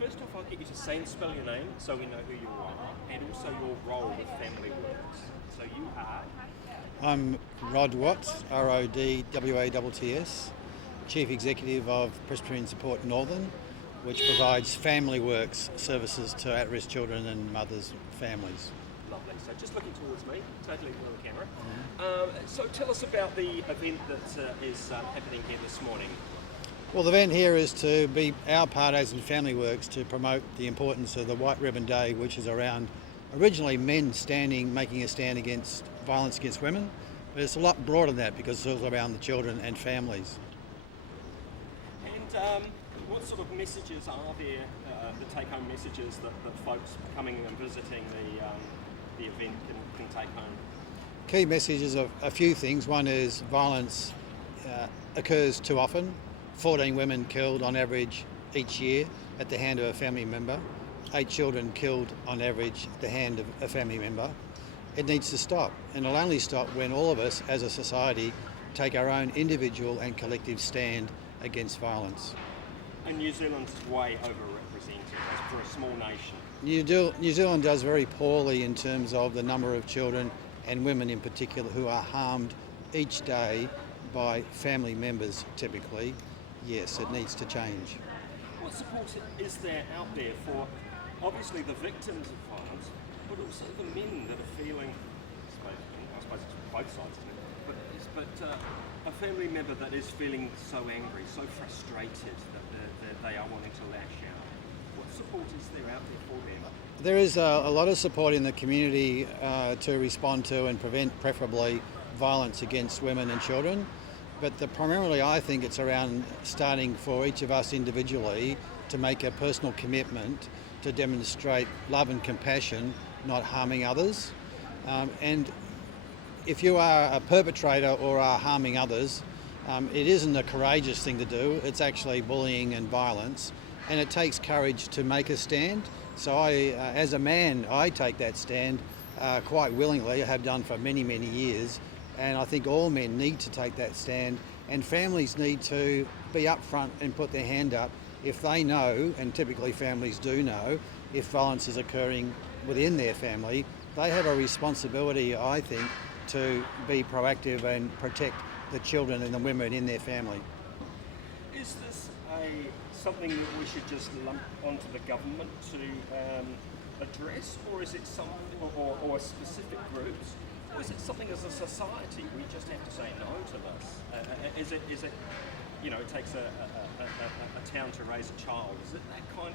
First off, I'll get you to say and spell your name so we know who you are, and also your role with Family Works. So you are... I'm Rod Watts, RODWATTS, Chief Executive of Presbyterian Support Northern, which provides Family Works services to at-risk children and mothers' families. Lovely. So just looking towards me, totally ignore the camera. So tell us about the event that is happening here this morning. Well, the event here is to be our part as in Family Works to promote the importance of the White Ribbon Day, which is around originally men making a stand against violence against women, but it's a lot broader than that because it's all around the children and families. And what sort of messages are there, the take-home messages that folks coming and visiting the event can take home? Key messages of a few things. One is violence occurs too often. 14 women killed on average each year at the hand of a family member. 8 children killed on average at the hand of a family member. It needs to stop, and it'll only stop when all of us as a society take our own individual and collective stand against violence. And New Zealand's way overrepresented for a small nation. New Zealand does very poorly in terms of the number of children and women in particular who are harmed each day by family members typically. Yes, it needs to change. What support is there out there for obviously the victims of violence, but also the men that are feeling, I suppose it's both sides, isn't it? But a family member that is feeling so angry, so frustrated that they are wanting to lash out. What support is there out there for them? There is a lot of support in the community to respond to and prevent, preferably, violence against women and children. But primarily I think it's around starting for each of us individually to make a personal commitment to demonstrate love and compassion, not harming others. And if you are a perpetrator or are harming others, it isn't a courageous thing to do. It's actually bullying and violence. And it takes courage to make a stand. So as a man, I take that stand quite willingly. I have done for many, many years. And I think all men need to take that stand, and families need to be upfront and put their hand up if they know, and typically families do know, if violence is occurring within their family. They have a responsibility, I think, to be proactive and protect the children and the women in their family. Is this something that we should just lump onto the government to address, or is it or specific groups? Or is it something as a society we just have to say no to this? Is it you know, it takes a town to raise a child? Is it that kind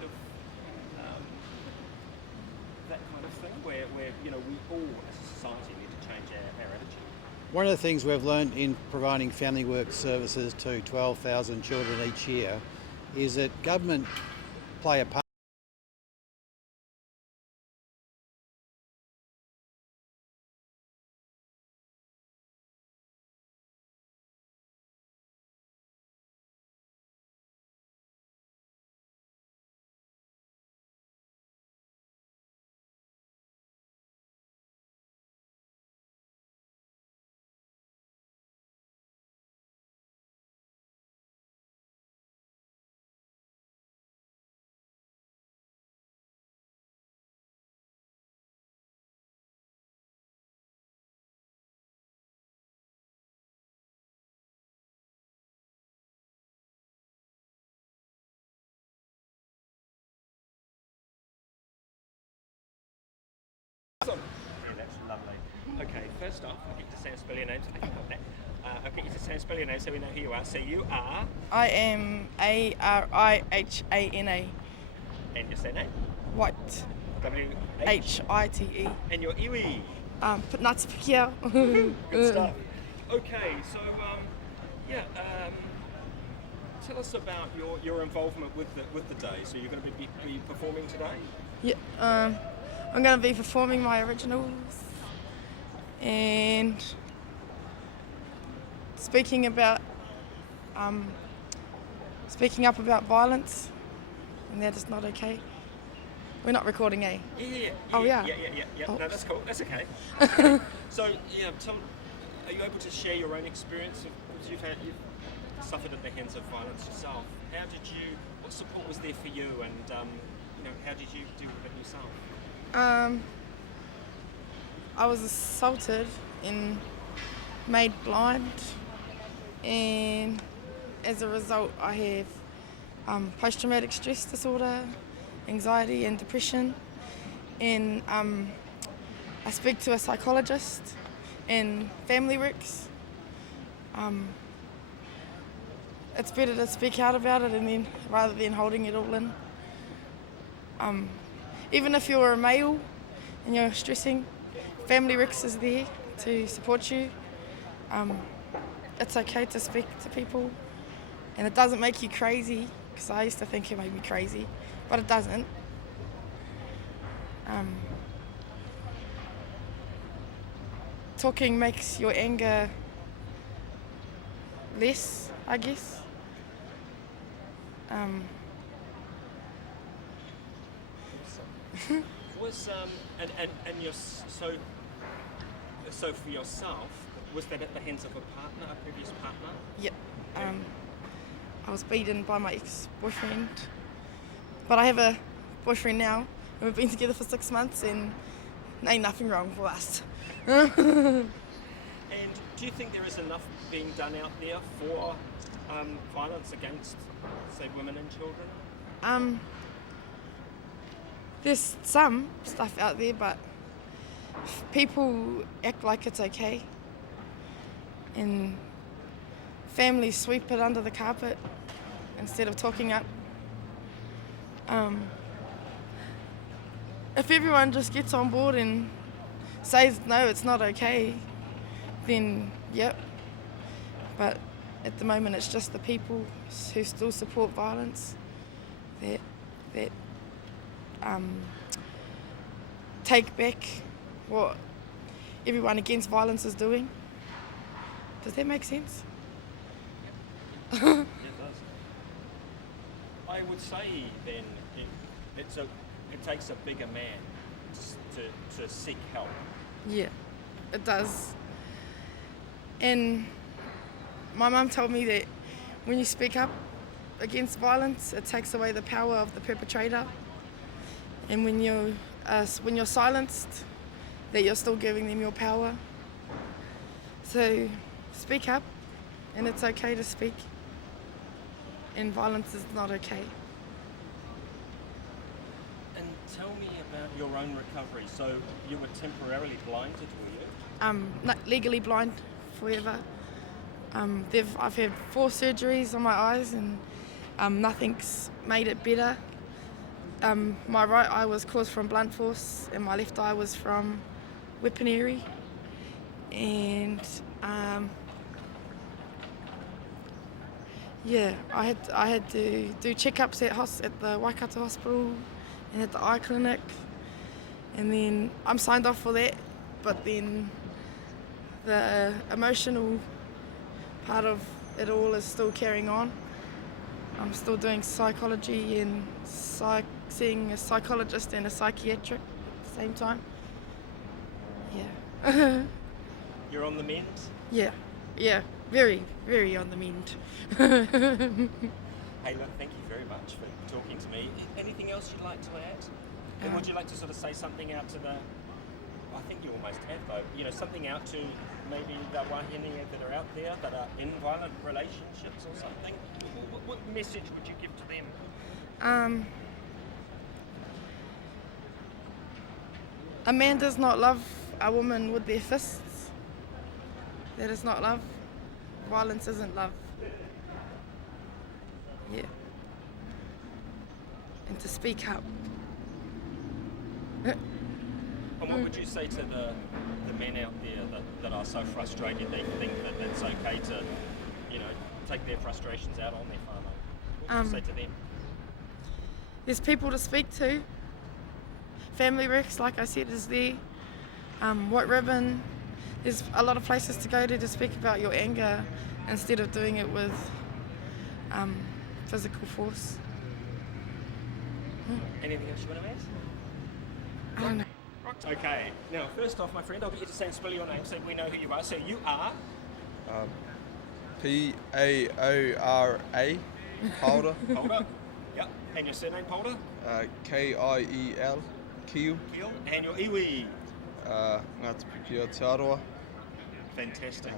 of thing where you know we all as a society need to change our attitude? One of the things we've learned in providing family work services to 12,000 children each year is that government play a part. Yeah, that's lovely. Okay, first off, I'll get you to say and spell your name. I'll get you to say and spell your name so we know who you are. So you are? I am Arihana. And your surname? White. W-H-I-T-E. And your iwi? Natsupikia. Good stuff. Okay, so tell us about your involvement with the day. So you're going to be performing today? Yeah, I'm going to be performing my originals and speaking up about violence, and that is not okay. We're not recording, eh? Yeah. Oh, yeah. Yeah. Oh. No, that's cool. That's okay. So, yeah, are you able to share your own experience? You've suffered at the hands of violence yourself. What support was there for you, and how did you deal with it yourself? I was assaulted and made blind, and as a result I have post-traumatic stress disorder, anxiety and depression, and I speak to a psychologist and family works. It's better to speak out about it rather than holding it all in. Even if you're a male and you're stressing, Family Works is there to support you. It's okay to speak to people, and it doesn't make you crazy, because I used to think it made me crazy, but it doesn't. Talking makes your anger less, I guess. Was and your so for yourself, was that at the hands of a previous partner? Yep. I was beaten by my ex-boyfriend, but I have a boyfriend now, and we've been together for 6 months, and ain't nothing wrong with us. And do you think there is enough being done out there for violence against, say, women and children? There's some stuff out there, but people act like it's okay, and families sweep it under the carpet instead of talking up. If everyone just gets on board and says no, it's not okay, then yep. But at the moment, it's just the people who still support violence that take back what everyone against violence is doing. Does that make sense? It does. I would say then it takes a bigger man to seek help. Yeah, it does. And my mum told me that when you speak up against violence, it takes away the power of the perpetrator. And when you're silenced, that you're still giving them your power. So speak up, and it's okay to speak. And violence is not okay. And tell me about your own recovery. So you were temporarily blinded, were you? Not legally blind forever. I've had 4 surgeries on my eyes, and nothing's made it better. My right eye was caused from blunt force, and my left eye was from weaponry. And I had to do checkups at the Waikato Hospital and at the eye clinic, and then I'm signed off for that. But then the emotional part of it all is still carrying on. I'm still doing psychology and seeing a psychologist and a psychiatric at the same time. Yeah. You're on the mend? Yeah, very, very on the mend. Hey, look, thank you very much for talking to me. Anything else you'd like to add? And would you like to sort of say something out to I think you almost have though, something out to maybe the wahine that are out there that are in violent relationships or something? What message would you give to them? A man does not love a woman with their fists. That is not love. Violence isn't love. Yeah. And to speak up. And what would you say to the men out there that are so frustrated they think that it's okay to, take their frustrations out on their whānau? What would you say to them? There's people to speak to. Family Works, like I said, is there. White Ribbon. There's a lot of places to go to speak about your anger instead of doing it with physical force. Anything else you want to add? I don't know. Okay. Now, first off, my friend, I'll get you to say and spell your name so we know who you are. So you are? P-A-O-R-A, Paura, Polder. Yep. And your surname, Polder? K-I-E-L, Kiu, Keel. And your iwi. Ngā Te o Te Aroa. Fantastic.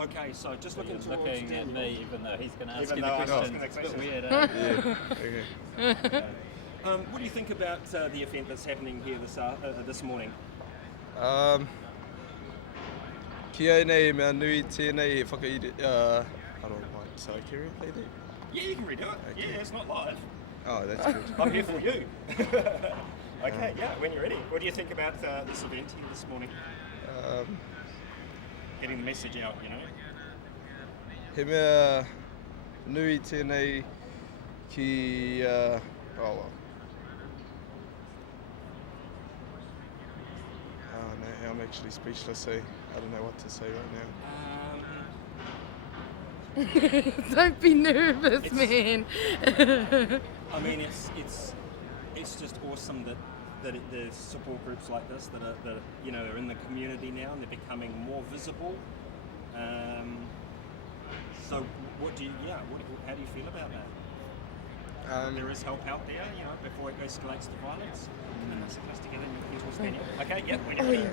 Okay, so just looking You're towards looking at me, even though he's going to ask Even you though the I'm questions. asking the It's a bit questions. weird, eh? Yeah, okay. What do you think about the event that's happening here this morning? Kia nei mea nui tēnei e whakairi, I don't know, sorry, can you replay that? Yeah, you can redo it. Okay. Yeah, it's not live. Oh, that's good. I'm here for you. Okay, yeah, when you're ready. What do you think about this event here this morning? Getting the message out, you know. He mea nui tēnei ki, oh well. Oh no, I'm actually speechless, eh? I don't know what to say right now. Don't be nervous, It's- man. I mean, it's just awesome that there's support groups like this that are in the community now and they're becoming more visible. So how do you feel about that? There is help out there, you know, before it escalates to violence. And that's close together and you can Spanish. Okay, yep, when you're ready.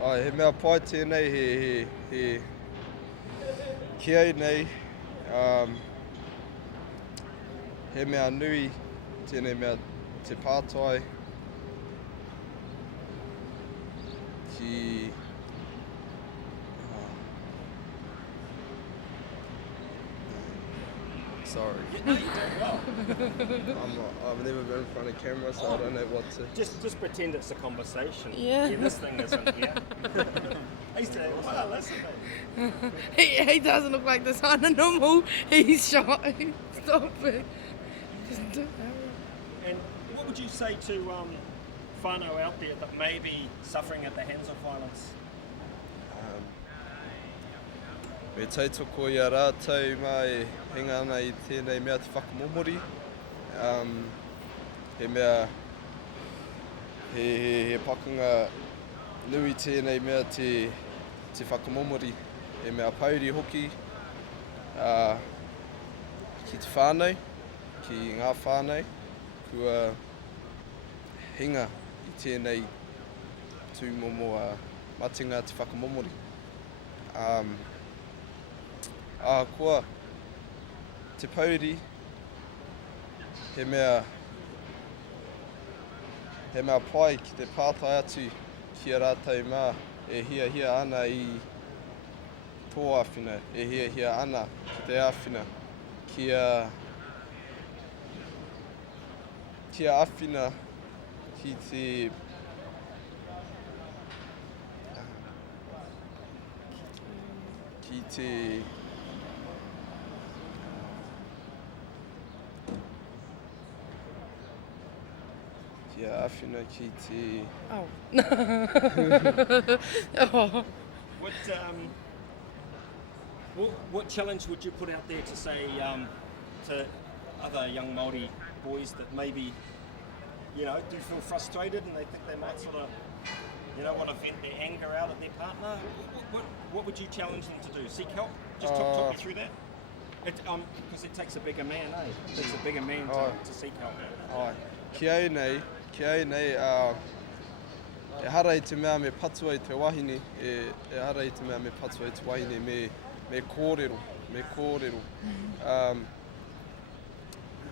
He mea pai tēnei he kia nei, he mea nui tēnei mea te pātai ki sorry. No, you're doing well. I've never been in front of camera, so I don't know what to. Just pretend it's a conversation. Yeah. This thing isn't. Yeah. He's doing well. Listen, mate. He doesn't look like the son of normal. He's shy. Stop it. Just do it. And what would you say to whānau out there that may be suffering at the hands of violence? Me tautoko i a rātou mai hinga ana I tēnei mea te whakamomori. He mea, he pakanga nui tēnei mea te whakamomori. He mea pauri hoki ki te whānau, ki ngā whānau, kua hinga I tēnei tūmomo matinga te whakamomori. Kua te pauri, he mea pai ki te pātai atu ki a rātou mā e hia ana I tō āwhina, e hia ana ki te āwhina ki a āwhina ki te Kia awhina ki te... Oh. Oh. What challenge would you put out there to say to other young Māori boys that maybe, you know, do feel frustrated and they think they might sort of, you know, want to vent their anger out at their partner? What would you challenge them to do? Seek help? Just talk me through that. Because it takes a bigger man, eh? It takes a bigger man to seek help. Kia nei, e hara I te mea me patua I te wahine, e hara I te mea me patua I te wahine me kōrero.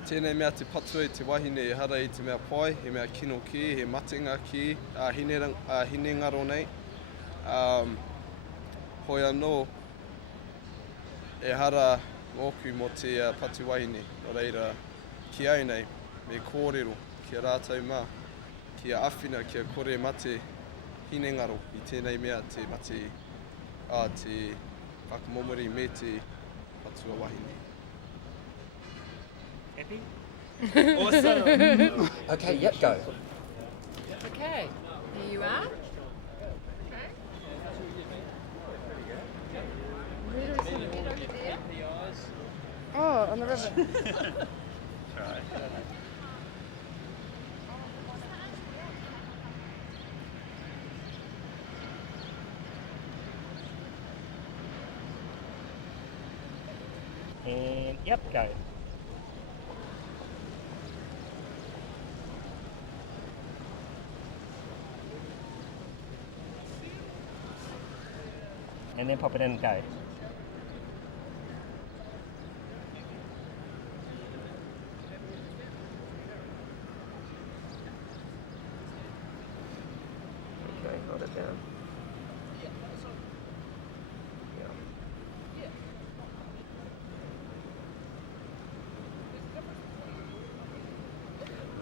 Tēnei mea te patua I te wahine, e hara I te mea pai, he mea kino ki, he matinga ki, hine ngaro nei. Hoi anō, e hara ngōku mo te patu wahine, o reira ki au nei, me kōrero, ki a rātou mā, ki a awhina, ki a kore mate hine ngaro I tēnei mea te mate, te whakamomori me te patua wahine. Happy? Awesome! Okay, yep, go. Okay, there you are. Oh, on the river. And yep, go. And then pop it in and go. Okay, hold it down. Yeah.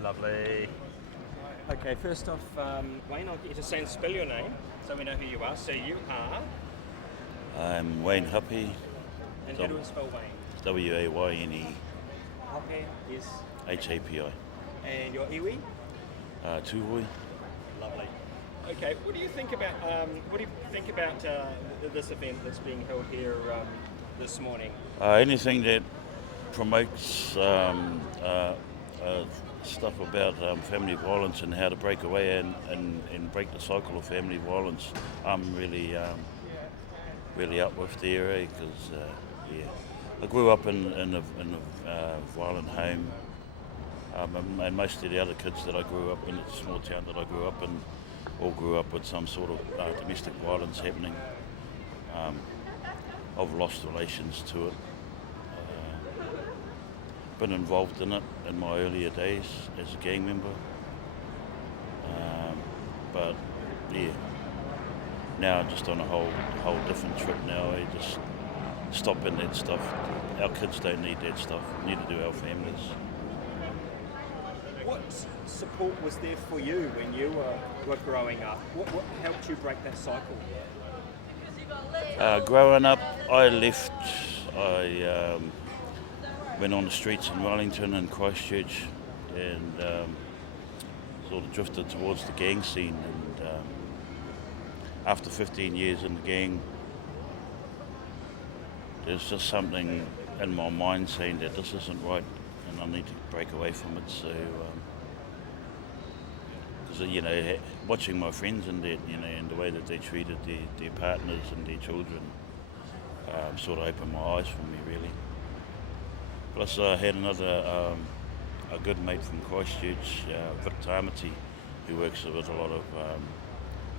Lovely. Okay, first off, Wayne, I'll get you to say and spell your name so we know who you are. So you are, I'm Wayne Huppy, and how do we spell Wayne? W-A-Y-N-E, Hape is, H-A-P-I, and your iwi? Tūhoi. Lovely. Okay, what do you think about this event that's being held here this morning? Anything that promotes stuff about family violence and how to break away and break the cycle of family violence, I'm really up with there, because I grew up in a violent home, and most of the other kids that I grew up in, the small town that I grew up in, all grew up with some sort of domestic violence happening. I've lost relations to it. Been involved in it in my earlier days as a gang member, but yeah, now I'm just on a whole different trip now. I just stopping that stuff. Our kids don't need that stuff. Neither do our families. What support was there for you when you were growing up? What helped you break that cycle? Growing up, I left. I went on the streets in Wellington and Christchurch, and sort of drifted towards the gang scene. And after 15 years in the gang, there's just something in my mind saying that this isn't right, and I need to break away from it. So, because watching my friends and that, and the way that they treated their partners and their children, sort of opened my eyes for me, really. Plus, I had another a good mate from Christchurch, Vic Tamati, who works with a lot of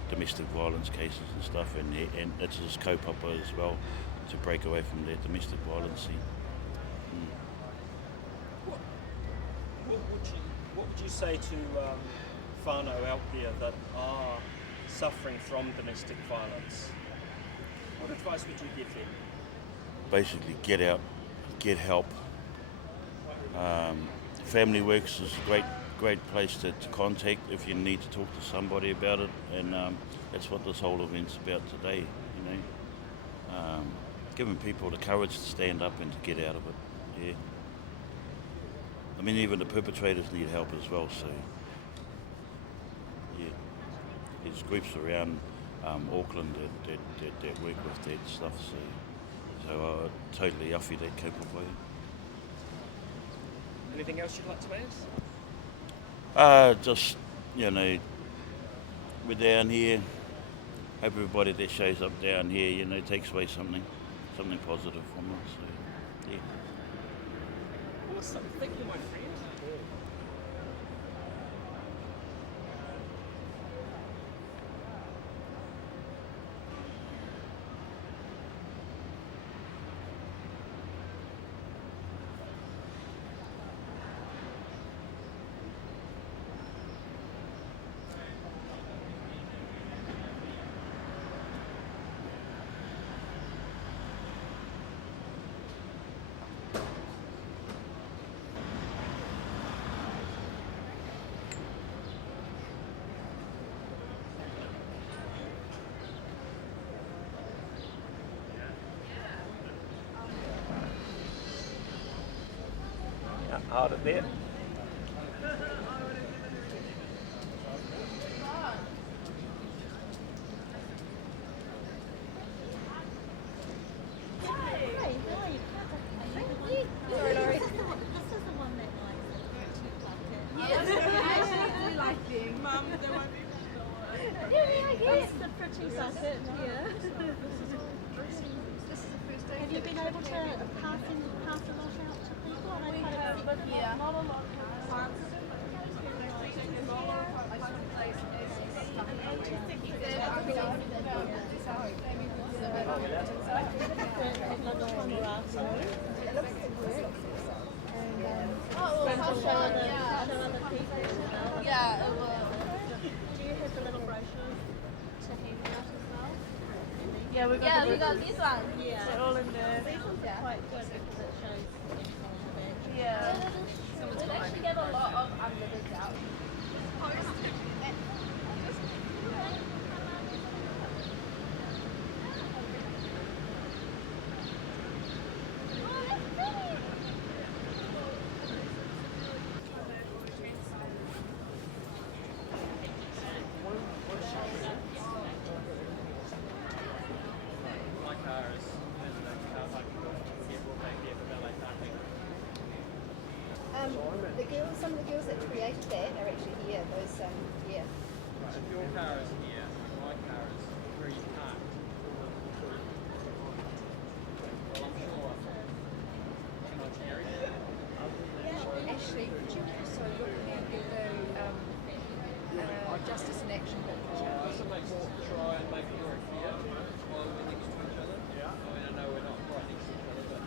domestic violence cases and stuff, and it's his kaupapa as well, to break away from their domestic violence scene. What would you say to whānau out there that are suffering from domestic violence? What advice would you give them? Basically, get out, get help. Family Works is a great place to contact if you need to talk to somebody about it, and that's what this whole event's about today. Giving people the courage to stand up and to get out of it. Yeah. I mean, even the perpetrators need help as well. So, yeah, there's groups around Auckland that work with that stuff. So totally awhi that kaupapa. Anything else you'd like to add? Just, we're down here. Hope everybody that shows up down here, takes away something positive from it. So, yeah. Awesome. Thank you, my friend. Hold it there. Have you been able to pass show other people as well. Yeah, it will. Do you have the little brochures to hand out as well? Yeah, we got these ones. Yeah. They're all in there. These ones are quite good because it shows everything on the badge. Yeah. We actually get a lot of unlimited out. Some of the girls that created that are actually here. Those, yeah. Right, if your car is here, my car is where you parked. Well, I'm sure. Can I carry it? Actually, would you also looking at the Justice in Action book? So makes us try and make it work here while we're next to each other. Yeah. I mean, I know we're not right next to each other, but.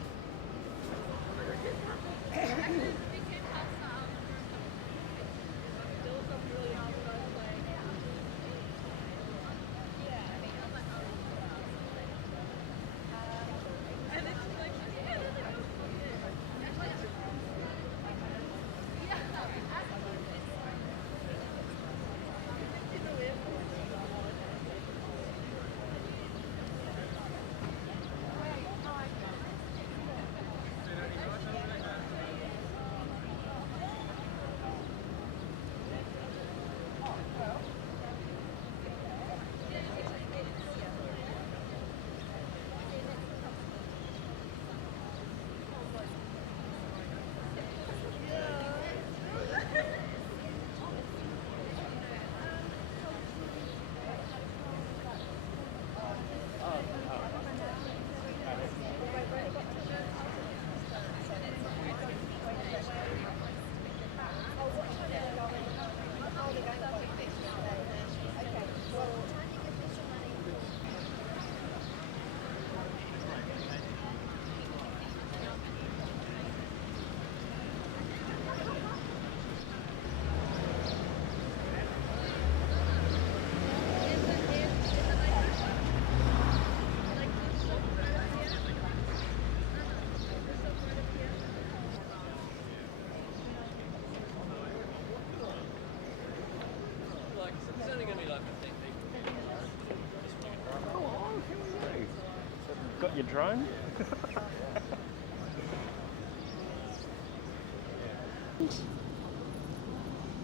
It's only going to be like 15 people. Oh, got your drone?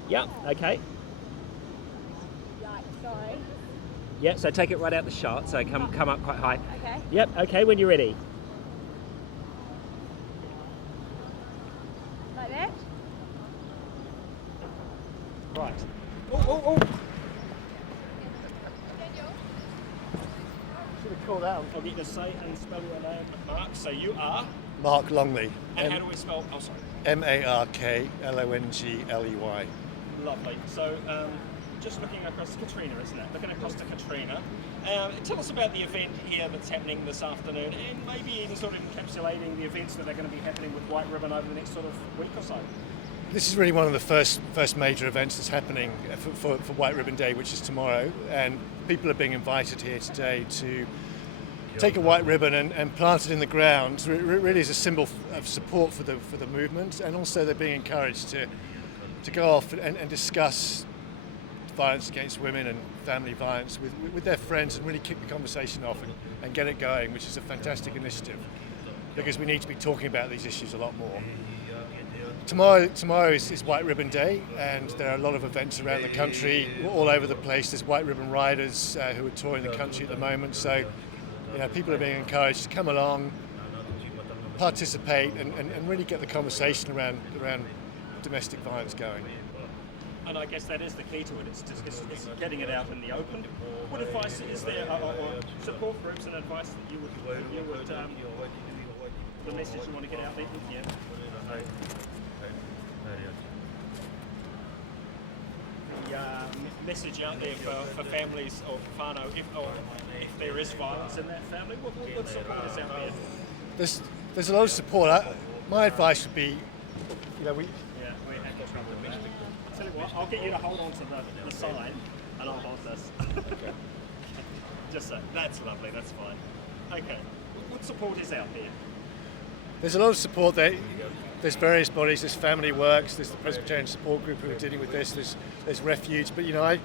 Yep, okay. Right, sorry. Yep, so take it right out the shot, so come up quite high. Okay. Yep, okay, when you're ready. Like that? Right. Oh. Should have called out. I'll get you to say and spell your name, Mark. So you are? Mark Longley. And how do we spell? Oh, sorry. MarkLongley. Lovely. So, just looking across Katrina, isn't it? Looking across to Katrina. Tell us about the event here that's happening this afternoon, and maybe even sort of encapsulating the events that are going to be happening with White Ribbon over the next sort of week or so. This is really one of the first major events that's happening for White Ribbon Day, which is tomorrow, and people are being invited here today to take a white ribbon and plant it in the ground. Really is a symbol of support for the movement, and also they're being encouraged to go off and discuss violence against women and family violence with their friends and really kick the conversation off and get it going, which is a fantastic initiative because we need to be talking about these issues a lot more. Tomorrow is White Ribbon Day, and there are a lot of events around the country, all over the place. There's White Ribbon riders who are touring the country at the moment, so people are being encouraged to come along, participate, and really get the conversation around domestic violence going. And I guess that is the key to it. It's getting it out in the open. What advice is there, or support groups and advice that you would the message you want to get out there? Yeah. The message out there for families or whānau, if there is violence in that family, what support is out there? There's a lot of support. My advice would be you know, we Tell you what, I'll get you to hold on to the sign, and I'll hold this. okay. Just so, that's lovely, that's fine. Okay, what support is out there? There's a lot of support there. There's various bodies. There's Family Works. There's the Presbyterian Support Group who are dealing with this. There's Refuge. But you know, I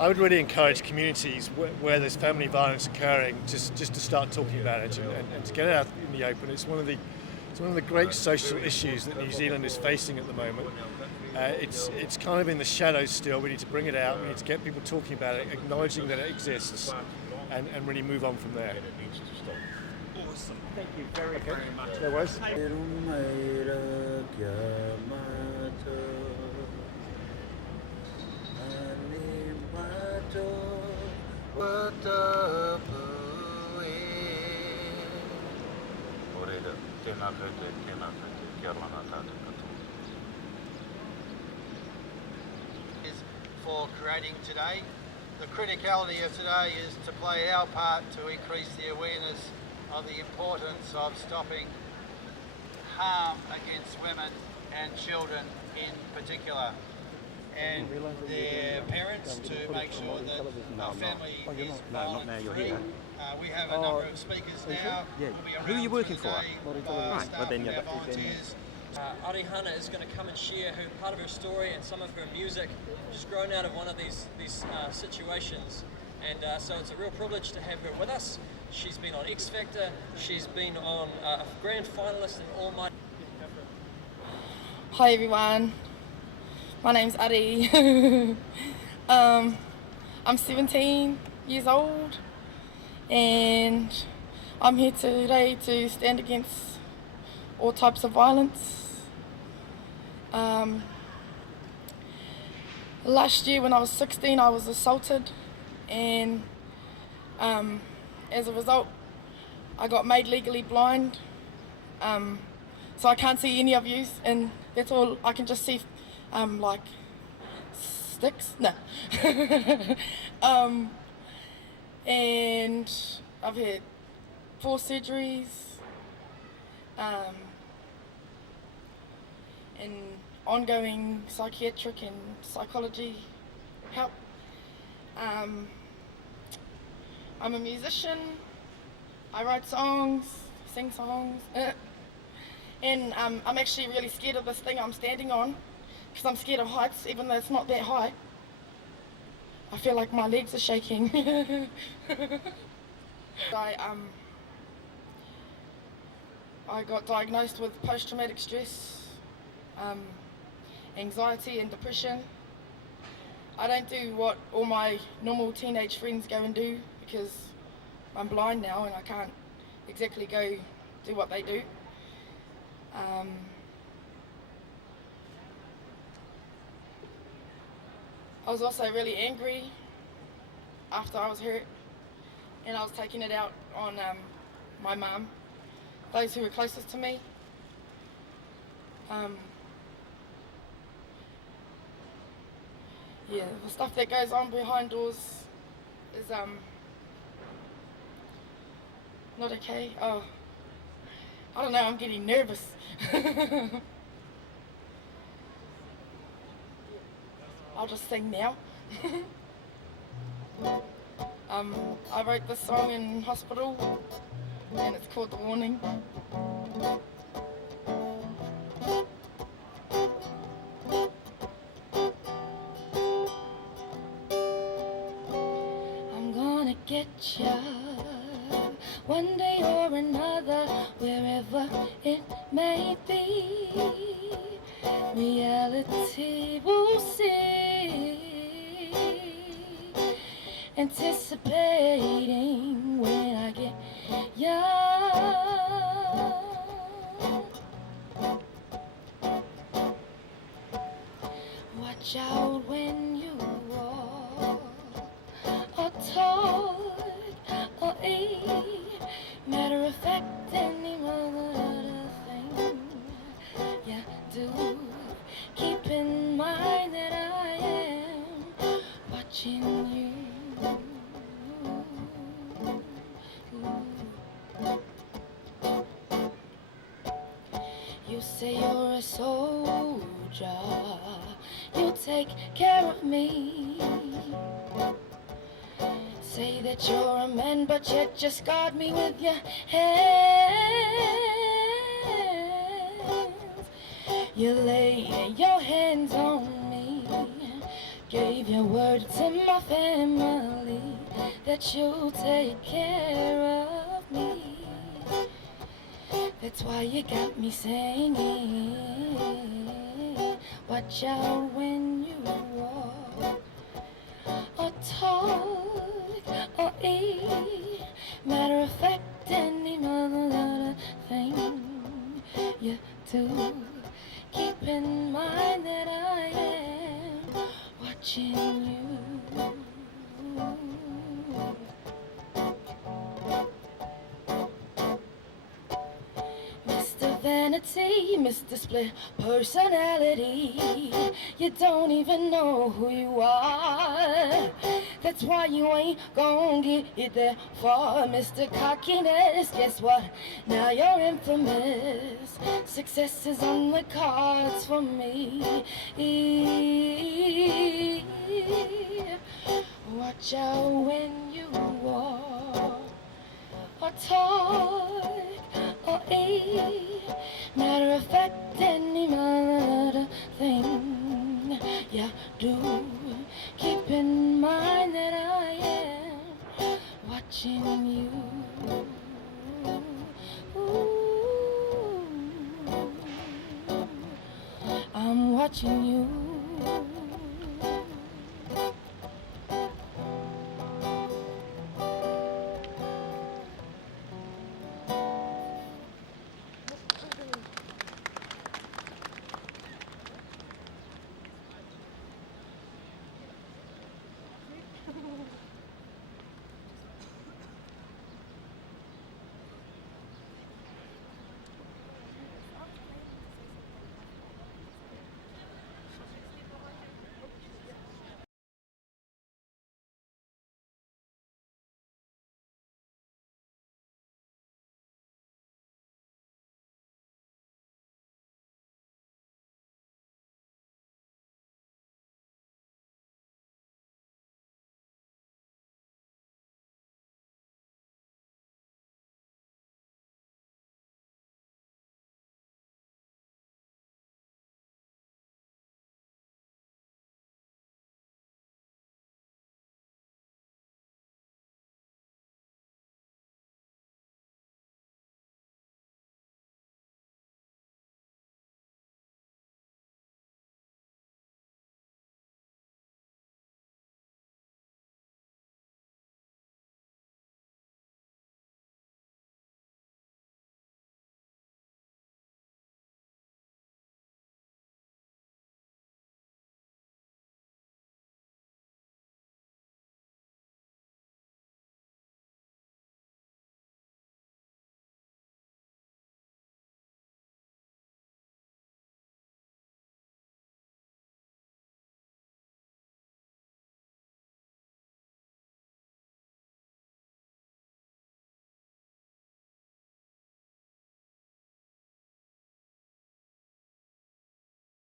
would really encourage communities where there's family violence occurring just to start talking about it and to get it out in the open. It's one of the great social issues that New Zealand is facing at the moment. It's kind of in the shadows still. We need to bring it out. We need to get people talking about it, acknowledging that it exists, and really move on from there. Awesome. Thank you very much. No worries. For creating today. The criticality of today is to play our part to increase the awareness of the importance of stopping harm against women and children in particular, and their parents to make sure that our family is violence-free. We have a number of speakers now. Yeah. We'll be Who are you working for? right, Well, then our you're volunteers. Arihana is going to come and share part of her story and some of her music, just grown out of one of these situations. And so it's a real privilege to have her with us. She's been on X Factor, she's been on a grand finalist in All My... Hi everyone, my name's Ari. I'm 17 years old and I'm here today to stand against all types of violence. Last year when I was 16 I was assaulted, and as a result I got made legally blind, so I can't see any of you, and that's all I can just see, like sticks, no. And I've had 4 surgeries, and ongoing psychiatric and psychology help. I'm a musician, I write songs, sing songs, and I'm actually really scared of this thing I'm standing on, because I'm scared of heights, even though it's not that high. I feel like my legs are shaking. I got diagnosed with post-traumatic stress, anxiety and depression. I don't do what all my normal teenage friends go and do because I'm blind now and I can't exactly go do what they do. I was also really angry after I was hurt, and I was taking it out on my mum, those who were closest to me. Yeah, the stuff that goes on behind doors is not okay. Oh, I don't know, I'm getting nervous. I'll just sing now. I wrote this song in hospital and it's called The Warning. I'm gonna get ya one day or another, wherever it may be. Reality will see, anticipating when I get young. Watch out when you walk, or talk, or eat. Matter of fact, any other thing you do. Keep in mind that I am watching you. You say you're a soldier, soldier. You take care of me. Say that you're a man, but you just guard me with your hands. You lay your hands on me. Gave your word to my family that you'll take care of me. That's why you got me singing. Watch out when you walk, or talk, or eat. Matter of fact, any other thing you do. Keep in mind that I am watching you. Mr. Vanity, Mr. Split Personality, you don't even know who you are. That's why you ain't gon' get there far. Mr. Cockiness, guess what? Now you're infamous. Success is on the cards for me. Watch out when you walk, or talk, or eat. Matter of fact, any other thing you do. Keep in mind that I am watching you. I'm watching you.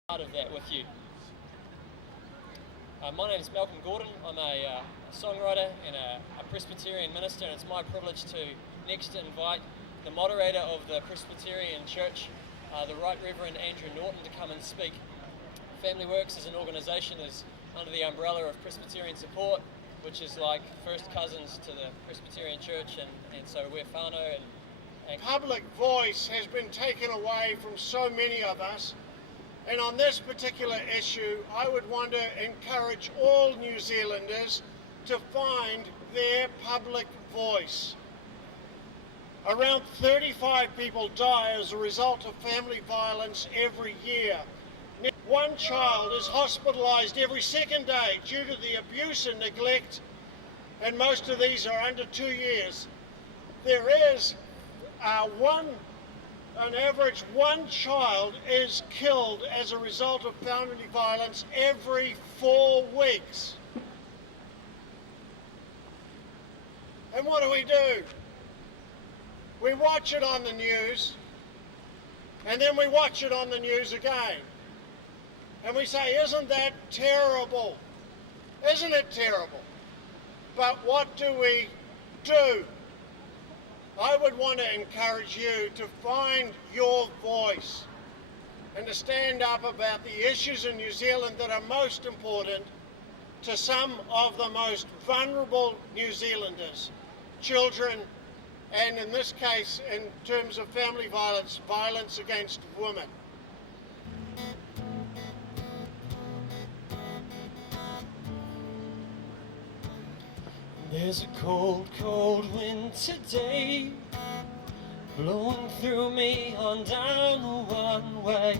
Part of that with you. My name is Malcolm Gordon. I'm a songwriter and a Presbyterian minister, and it's my privilege to next invite the moderator of the Presbyterian Church, the Right Reverend Andrew Norton, to come and speak. Family Works as an organisation is under the umbrella of Presbyterian Support, which is like first cousins to the Presbyterian Church, and so we're whānau. And public voice has been taken away from so many of us. And on this particular issue, I would want to encourage all New Zealanders to find their public voice. Around 35 people die as a result of family violence every year. One child is hospitalised every second day due to the abuse and neglect, and most of these are under 2 years. There is on average, one child is killed as a result of family violence every 4 weeks. And what do? We watch it on the news, and then we watch it on the news again. And we say, isn't that terrible? Isn't it terrible? But what do we do? I would want to encourage you to find your voice and to stand up about the issues in New Zealand that are most important to some of the most vulnerable New Zealanders, children, and in this case, in terms of family violence, violence against women. There's a cold, cold winter day blowing through me on down the one way.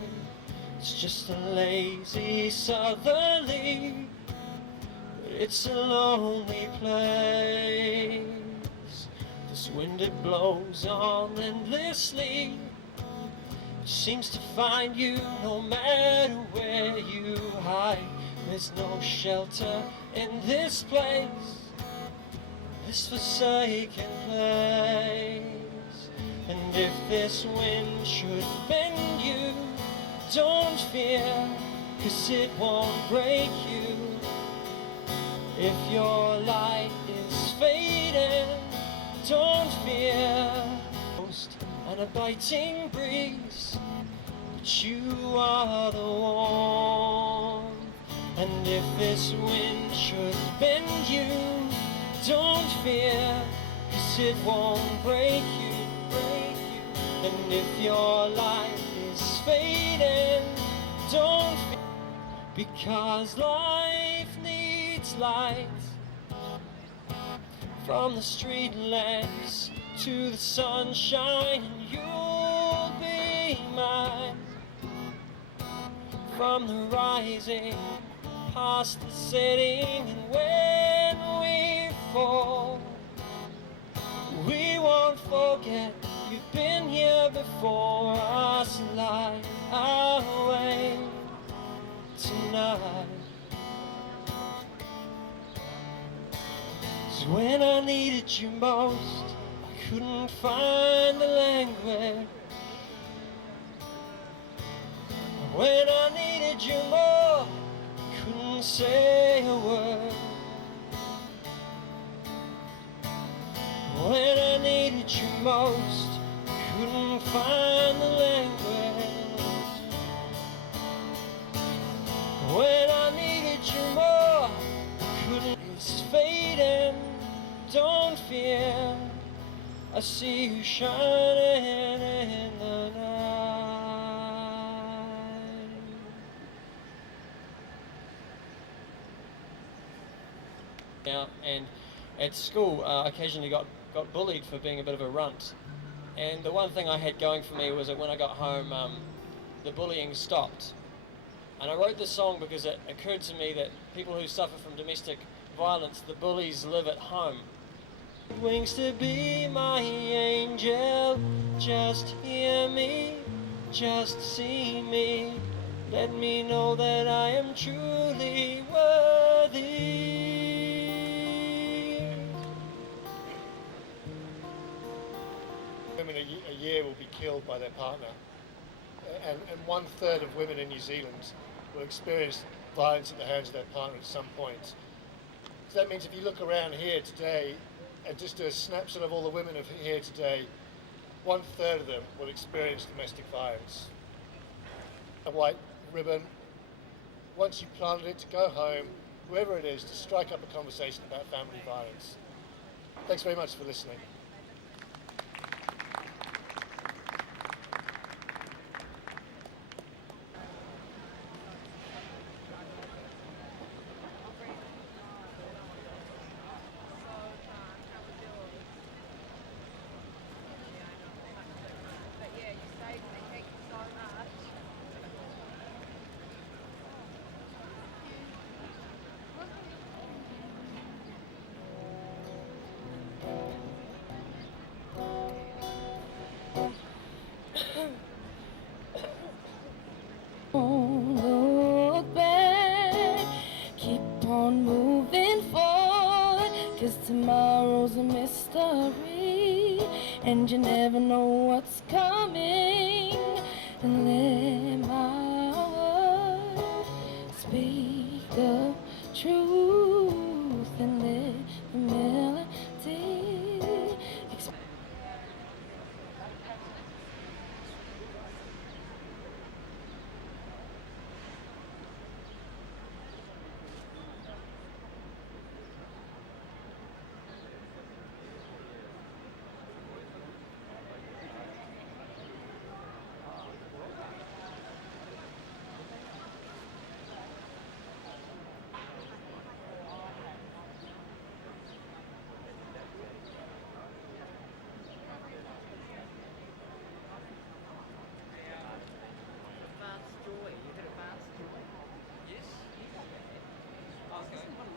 It's just a lazy southerly, but it's a lonely place. This wind, it blows on endlessly, it seems to find you no matter where you hide. There's no shelter in this place, this forsaken place. And if this wind should bend you, don't fear, 'cause it won't break you. If your light is fading, don't fear. And a biting breeze, but you are the warmth. And if this wind should bend you, don't fear, 'cause it won't break you, break you. And if your life is fading, don't fear, because life needs light. From the street lamps to the sunshine, and you'll be mine. From the rising past the setting, and when we fall, we won't forget you've been here before us. Light our way tonight. 'Cause when I needed you most, I couldn't find the language. When I needed you more, I couldn't say a word. When I needed you most, I couldn't find the language. When I needed you more, I couldn't. It's fading, don't fear, I see you shining in the night. And at school, I occasionally got bullied for being a bit of a runt. And the one thing I had going for me was that when I got home, the bullying stopped. And I wrote this song because it occurred to me that people who suffer from domestic violence, the bullies, live at home. Wings to be my angel, just hear me, just see me, let me know that I am truly worthy. Women a year will be killed by their partner, and 1/3 of women in New Zealand will experience violence at the hands of their partner at some point. So that means if you look around here today and just do a snapshot of all the women here today, 1/3 of them will experience domestic violence. A white ribbon, once you've planted it, to go home, whoever it is, to strike up a conversation about family violence. Thanks very much for listening. Look back, keep on moving forward, 'cause tomorrow's a mystery, and you never know what's coming. And let my word speak the truth and let the melody express.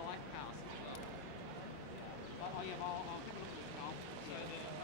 Lighthouse as well. Oh yeah, I'll have a look at the film. So